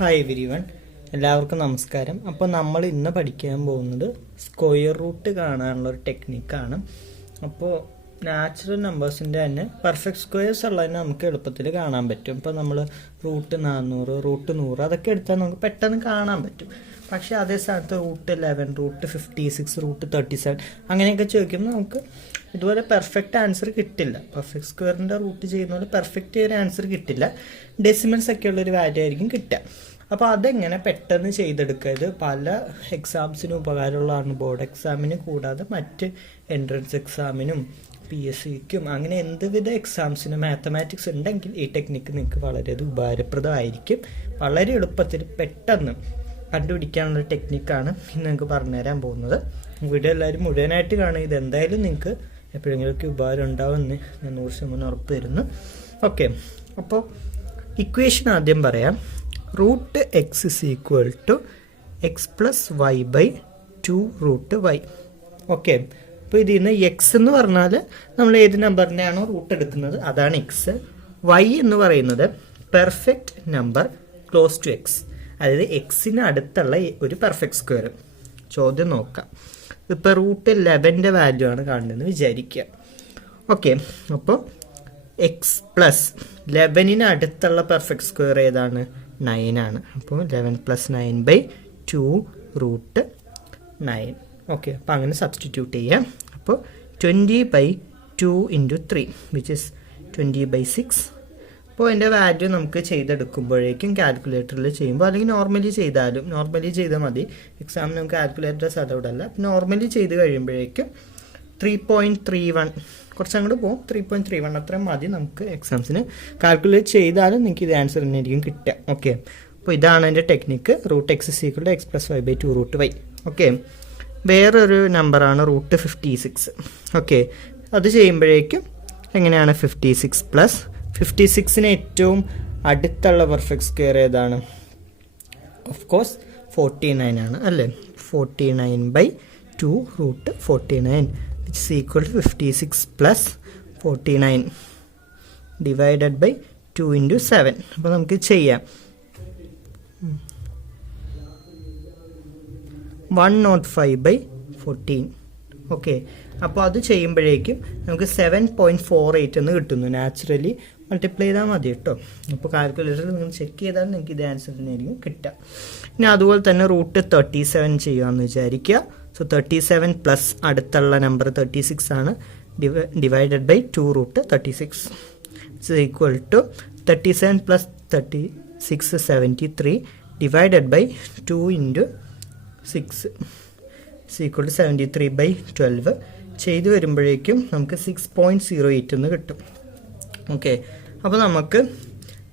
Hi everyone, എല്ലാവർക്കും നമസ്കാരം. അപ്പോൾ നമ്മൾ ഇന്ന് പഠിക്കാൻ പോകുന്നത് സ്ക്വയർ റൂട്ട് കാണാനുള്ള ഒരു ടെക്നിക്കാണ്. അപ്പോൾ നാച്ചുറൽ നമ്പേഴ്സിൻ്റെ തന്നെ പെർഫെക്റ്റ് സ്ക്വയേഴ്സ് ഉള്ളതിന് നമുക്ക് എളുപ്പത്തിൽ കാണാൻ പറ്റും. ഇപ്പോൾ നമ്മൾ റൂട്ട് 400, റൂട്ട് 100 അതൊക്കെ എടുത്താൽ നമുക്ക് പെട്ടെന്ന് കാണാൻ പറ്റും. പക്ഷേ അതേ സ്ഥാനത്ത് റൂട്ട് 11, റൂട്ട് 56, റൂട്ട് 37 അങ്ങനെയൊക്കെ ചോദിക്കുമ്പോൾ നമുക്ക് ഇതുപോലെ പെർഫെക്റ്റ് ആൻസർ കിട്ടില്ല. പെർഫെക്റ്റ് സ്ക്വയറിൻ്റെ റൂട്ട് ചെയ്യുന്ന പോലെ പെർഫെക്റ്റ് ഒരു ആൻസർ കിട്ടില്ല. ഡെസിമൽസ് ഒക്കെ ഉള്ളൊരു വാല്യൂ ആയിരിക്കും കിട്ടുക. അപ്പോൾ അതെങ്ങനെ പെട്ടെന്ന് ചെയ്തെടുക്കുക, ഇത് പല എക്സാംസിനും ഉപകാരമുള്ളതാണ്. ബോർഡ് എക്സാമിന് കൂടാതെ മറ്റ് എൻട്രൻസ് എക്സാമിനും PSCക്കും അങ്ങനെ എന്തുവിധ എക്സാംസിനും മാത്തമാറ്റിക്സ് ഉണ്ടെങ്കിൽ ഈ ടെക്നിക്ക് നിങ്ങൾക്ക് വളരെയധികം ഉപകാരപ്രദമായിരിക്കും. വളരെ എളുപ്പത്തിൽ പെട്ടെന്ന് കണ്ടുപിടിക്കാനുള്ള ടെക്നിക്കാണ് ഇന്ന് നിങ്ങൾക്ക് പറഞ്ഞുതരാൻ പോകുന്നത്. വീഡിയോ എല്ലാവരും മുഴുവനായിട്ട് കാണുക. ഇത് എന്തായാലും നിങ്ങൾക്ക് എപ്പോഴെങ്കിലുമൊക്കെ ഉപകാരം ഉണ്ടാവുമെന്ന് ഞാൻ 100% ഉറപ്പ് തരുന്നു. ഓക്കെ, അപ്പോൾ ഇക്വേഷൻ ആദ്യം പറയാം. Root X is equal to X plus Y by 2 root Y. Okay, അപ്പോൾ ഇതിൽ നിന്ന് എക്സ് എന്ന് പറഞ്ഞാൽ നമ്മൾ ഏത് നമ്പറിനെയാണോ റൂട്ട് എടുക്കുന്നത് അതാണ് എക്സ്. വൈ എന്ന് പറയുന്നത് perfect number close to X, അതായത് എക്സിന് അടുത്തുള്ള ഒരു പെർഫെക്റ്റ് സ്ക്വയർ. ചോദ്യം നോക്കാം. ഇപ്പോൾ റൂട്ട് 11ൻ്റെ വാല്യൂ ആണ് കാണുന്നതെന്ന് വിചാരിക്കുക. ഓക്കെ, അപ്പോൾ എക്സ് പ്ലസ് 11ന് അടുത്തുള്ള പെർഫെക്റ്റ് സ്ക്വയർ ഏതാണ്? 9 ആണ്. അപ്പോൾ 11 + 9 / 2 റൂട്ട് 9. ഓക്കെ, അപ്പോൾ അങ്ങനെ സബ്സ്റ്റിറ്റ്യൂട്ട് ചെയ്യാം. അപ്പോൾ 20/2 × 3 വിച്ച് ഇസ് 20/6. അപ്പോൾ അതിൻ്റെ വാല്യൂ നമുക്ക് ചെയ്തെടുക്കുമ്പോഴേക്കും കാൽക്കുലേറ്ററിൽ ചെയ്യുമ്പോൾ, അല്ലെങ്കിൽ നോർമലി ചെയ്താൽ മതി. എക്സാമിന് നമുക്ക് കാൽക്കുലേറ്റേഴ്സ് അലൗഡ് അല്ല. നോർമലി ചെയ്ത് കഴിയുമ്പോഴേക്കും 3.31 കുറച്ചങ്ങോട്ട് പോകും. 3.31 അത്രയും മതി നമുക്ക് എക്സാംസിന്. കാൽക്കുലേറ്റ് ചെയ്താലും നിങ്ങൾക്ക് ഇത് ആൻസർ തന്നെ ആയിരിക്കും കിട്ടുക. ഓക്കെ, അപ്പോൾ ഇതാണ് എൻ്റെ technique. Root X is equal to X plus Y by 2 root Y. Okay, വേറൊരു നമ്പറാണ് റൂട്ട് 56. ഓക്കെ, അത് ചെയ്യുമ്പോഴേക്കും എങ്ങനെയാണ്? 56 പ്ലസ് 56ന് ഏറ്റവും അടുത്തുള്ള പെർഫെക്റ്റ് സ്ക്വയർ ഏതാണ്? ഓഫ് കോഴ്സ് 49 ആണ് അല്ലേ? 49/2 root 49 which is equal to 56 plus 49 divided by 2 × 7. അപ്പോൾ നമുക്ക് ചെയ്യാം. 105/14. ഓക്കെ, അപ്പോൾ അത് ചെയ്യുമ്പോഴേക്കും നമുക്ക് 7.48 എന്ന് കിട്ടുന്നു. നാച്ചുറലി മൾട്ടിപ്ലൈ ചെയ്താൽ മതി കേട്ടോ. അപ്പോൾ കാൽക്കുലേറ്ററിൽ നിങ്ങൾ ചെക്ക് ചെയ്താൽ നിങ്ങൾക്ക് ഇത് ആൻസർ തന്നെയായിരിക്കും കിട്ടുക. ഇനി അതുപോലെ തന്നെ റൂട്ട് 37 ചെയ്യുകയെന്ന് വിചാരിക്കുക. സോ 37 പ്ലസ് അടുത്തുള്ള നമ്പർ 36 ആണ്. Divided by 2 root 36 it's equal to 37 പ്ലസ് 36 73 divided by 2 × 6 it's equal to 73/12. ചെയ്ത് വരുമ്പോഴേക്കും നമുക്ക് 6.08 എന്ന് കിട്ടും. ഓക്കെ, അപ്പോൾ നമുക്ക്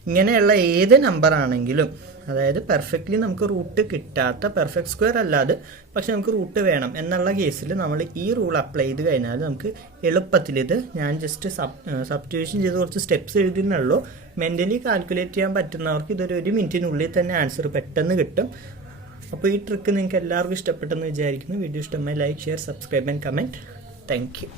ഇങ്ങനെയുള്ള ഏത് നമ്പർ ആണെങ്കിലും, അതായത് പെർഫെക്റ്റ്ലി നമുക്ക് റൂട്ട് കിട്ടാത്ത പെർഫെക്റ്റ് സ്ക്വയർ അല്ലാതെ പക്ഷെ നമുക്ക് റൂട്ട് വേണം എന്നുള്ള കേസിൽ നമ്മൾ ഈ റൂൾ അപ്ലൈ ചെയ്ത് കഴിഞ്ഞാൽ നമുക്ക് എളുപ്പത്തിൽ ഇത്, ഞാൻ ജസ്റ്റ് സബ്സ്റ്റിറ്റ്യൂഷൻ ചെയ്ത് കുറച്ച് സ്റ്റെപ്സ് എഴുതുന്നുള്ളൂ. മെൻ്റലി കാൽക്കുലേറ്റ് ചെയ്യാൻ പറ്റുന്നവർക്ക് ഇതൊരു 1 മിനിറ്റിനുള്ളിൽ തന്നെ ആൻസർ പെട്ടെന്ന് കിട്ടും. അപ്പോൾ ഈ ട്രിക്ക് നിങ്ങൾക്ക് എല്ലാവർക്കും ഇഷ്ടപ്പെട്ടെന്ന് വിചാരിക്കുന്നു. വീഡിയോ ഇഷ്ടമായി like, share, subscribe and comment. Thank you.